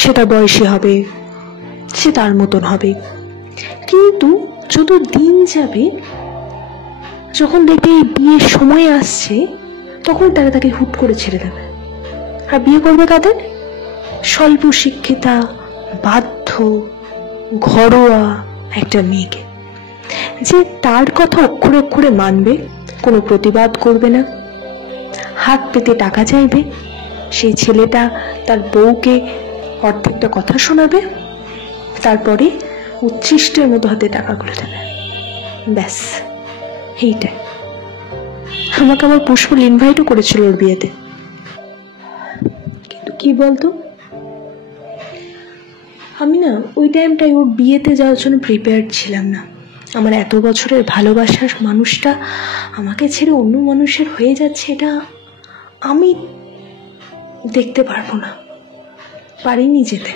সে তার বয়সী হবে, সে তার মতন হবে। কিন্তু যত দিন যাবে, যখন দেখবে এই বিয়ের সময় আসছে, তখন তারা তাকে হুট করে ছেড়ে দেবে। আর বিয়ে করবে কাদের? স্বল্প শিক্ষিতা, বাধ্য, ঘরোয়া একটা মেয়েকে, যে তার কথা অক্ষরে অক্ষরে মানবে, কোনো প্রতিবাদ করবে না, হাত পেতে টাকা চাইবে। সেই ছেলেটা তার বউকে অর্ধেকটা কথা শোনাবে, তারপরে উচ্ছিষ্টের মতো হাতে টাকাগুলো দেবে। ব্যাস, এইটাই। আমাকে আমার পুষ্পল ইনভাইটও করেছিল ওর বিয়েতে, কিন্তু কি বলতো, আমি না ওই টাইমটাই ওর বিয়েতে যাওয়ার জন্য প্রিপেয়ার্ড ছিলাম না। আমার এত বছরের ভালোবাসার মানুষটা আমাকে ছেড়ে অন্য মানুষের হয়ে যাচ্ছে, এটা আমি দেখতে পারবো না, পারিনি যেতে।